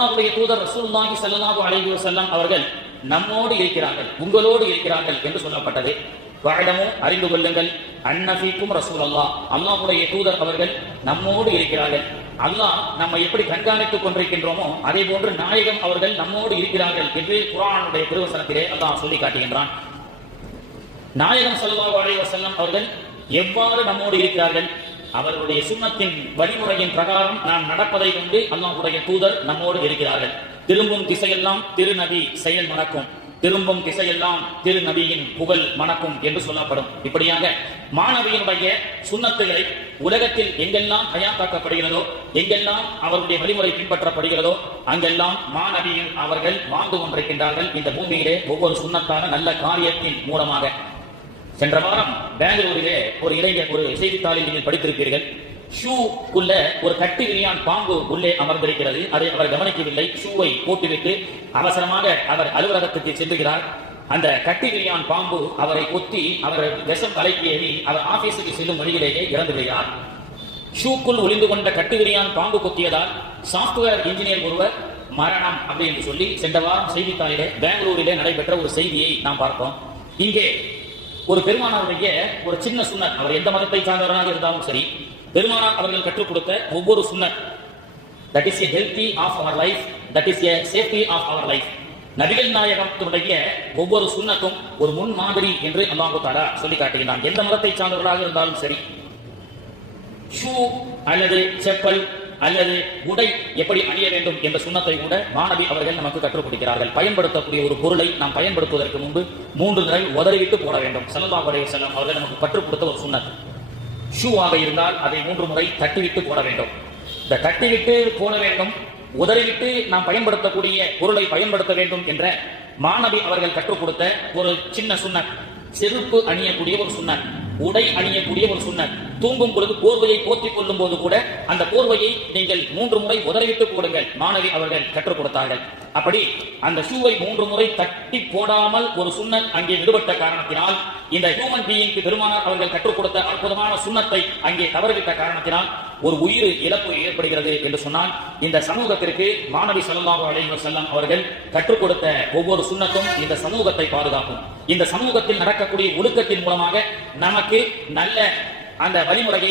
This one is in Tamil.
அல்லாஹ்வுடைய தூதர் ரசூலுல்லாஹி ஸல்லல்லாஹு அலைஹி வஸல்லம் அவர்கள் நம்மோடு இருக்கிறார்கள், உங்களோடு இருக்கிறார்கள் என்று சொல்லப்பட்டது. வஅலமு, அறிந்து கொள்ளுங்கள், அன்னஃபீக்கும் ரசூலல்லாஹ், அல்லாஹ்வுடைய தூதர் அவர்கள் நம்மோடு இருக்கிறார்கள். அல்லாஹ் நம்ம எப்படி கண்காணித்துக் கொண்டிருக்கின்றோமோ அதே போன்று நாயகம் அவர்கள் நம்மோடு இருக்கிறார்கள் என்று குர்ஆனுடைய திருவசனத்திலே அல்லாஹ் சொல்லி காட்டுகின்றான். நாயகம் ஸல்லல்லாஹு அலைஹி வஸல்லம் அவர்கள் எவ்வாறு நம்மோடு இருக்கிறார்கள்? அவர்களுடைய சுன்னத்தின் வழிமுறையின் பிரகாரம் நாம் நடப்பதை கொண்டு அல்லாஹ்வுடைய தூதர் நம்மோடு இருக்கிறார்கள். திரும்பும் திசையெல்லாம் திருநபி செயல் மணக்கும், திரும்பும் திசையெல்லாம் திருநபியின் புகழ் மணக்கும் என்று சொல்லப்படும். இப்படியாக மாணவியினுடைய சுன்னத்துகளை உலகத்தில் எங்கெல்லாம் ஹயாத்தாக்கப்படுகிறதோ, எங்கெல்லாம் அவருடைய வழிமுறை பின்பற்றப்படுகிறதோ அங்கெல்லாம் மாணவியின் அவர்கள் வாழ்ந்து கொண்டிருக்கின்றார்கள் இந்த பூமியிலே ஒவ்வொரு சுன்னத்தான நல்ல காரியத்தின் மூலமாக. சென்ற வாரம் பெங்களூரிலே ஒரு இளைஞர் ஒரு செய்தித்தாளில் நீங்கள் படித்திருப்பீர்கள். ஷூக்குள்ள ஒரு கட்டி விரியான் பாம்பு உள்ளே அமர்ந்திருக்கிறது. அதை அவர் கவனிக்கவில்லை. ஷூவை போட்டுவிட்டு அவசரமாக அவர் அலுவலகத்துக்கு செல்லுகிறார். அந்த கட்டி விரியான் பாம்பு அவரை கொத்தி அவர் விஷம் தலைக்கு ஏறி அவர் ஆபீஸுக்கு செல்லும் வழியிலேயே இறந்து விடுகிறார். ஷூக்குள் ஒளிந்து கொண்ட கட்டி விரியான் பாம்பு கொத்தியதால் சாப்ட்வேர் இன்ஜினியர் ஒருவர் மரணம் அப்படி என்று சொல்லி சென்ற வாரம் செய்தித்தாளிலே பெங்களூரிலே நடைபெற்ற ஒரு செய்தியை நாம் பார்த்தோம். இங்கே ஒரு பெருமானாருடைய ஒரு சின்ன சுன்னத், அவர் எந்த மதத்தை சார்ந்தவராக இருந்தாலும் சரி, பெருமானார் அவர்கள் கற்றுக் கொடுத்த ஒவ்வொரு சுன்னத், that is a healthy of our life, that is a safety of our life. நபிகள் நாயகத்தினுடைய ஒவ்வொரு சுன்னத்தும் ஒரு முன் மாதிரி என்று அல்லாஹ் தஆலா சொல்லி காட்டுகிறான். எந்த மதத்தை சார்ந்தவராக இருந்தாலும் சரி, ஷூ அல்லது செப்பல் அல்லது உடை எப்படி அணிய வேண்டும் என்ற சுன்னத்தை கூட மாணவி அவர்கள் நமக்கு கற்றுக் கொடுக்கிறார்கள். பயன்படுத்தக்கூடிய ஒரு பொருளை நாம் பயன்படுத்துவதற்கு முன்பு 3 தடவை உதறிவிட்டு போட வேண்டும். ஸல்லல்லாஹு அலைஹி வஸல்லம் அவர்கள் நமக்கு கற்றுக் கொடுத்த ஒரு சுன்னத். ஷூவாக இருந்தால் அதை 3 முறை தட்டிவிட்டு போட வேண்டும். இந்த தட்டிவிட்டு போட வேண்டும், உதறிவிட்டு நாம் பயன்படுத்தக்கூடிய பொருளை பயன்படுத்த வேண்டும் என்ற மாணவி அவர்கள் கற்றுக் கொடுத்த ஒரு சின்ன சுன்னத். செருப்பு அணியக்கூடிய ஒரு சுன்னத், உடை அணியக்கூடிய ஒரு சுன்னத். தூங்கும் பொழுது போர்வையை போற்றிக் கொள்ளும் போது கூட அந்த போர்வையை நீங்கள் 3 முறை உதறிவிட்டு போடுங்கள் மாணவி அவர்கள் கற்றுக் கொடுத்தார்கள். அப்படி அந்த ஷூவை 3 முறை தட்டி போடாமல் ஒரு சுன்னத் அங்கே விடுபட்ட காரணத்தினால், இந்த ஹியூமன் பீயிங்க்கு பெருமானார் அவர்கள் கற்றுக் கொடுத்த அற்புதமான சுன்னத்தை அங்கே தவறவிட்ட காரணத்தினால் ஒரு உயிர் இழப்பு ஏற்படுகிறது என்று சொன்னால், இந்த சமூகத்திற்கு மாணவி ஸல்லல்லாஹு அலைஹி வஸல்லம் அவர்கள் கற்றுக் கொடுத்த ஒவ்வொரு சுன்னத்தும் இந்த சமூகத்தை பாதுகாக்கும். இந்த சமூகத்தில் நடக்கக்கூடிய ஒழுக்கத்தின் மூலமாக நமக்கு நல்ல அந்த வழிமுறையை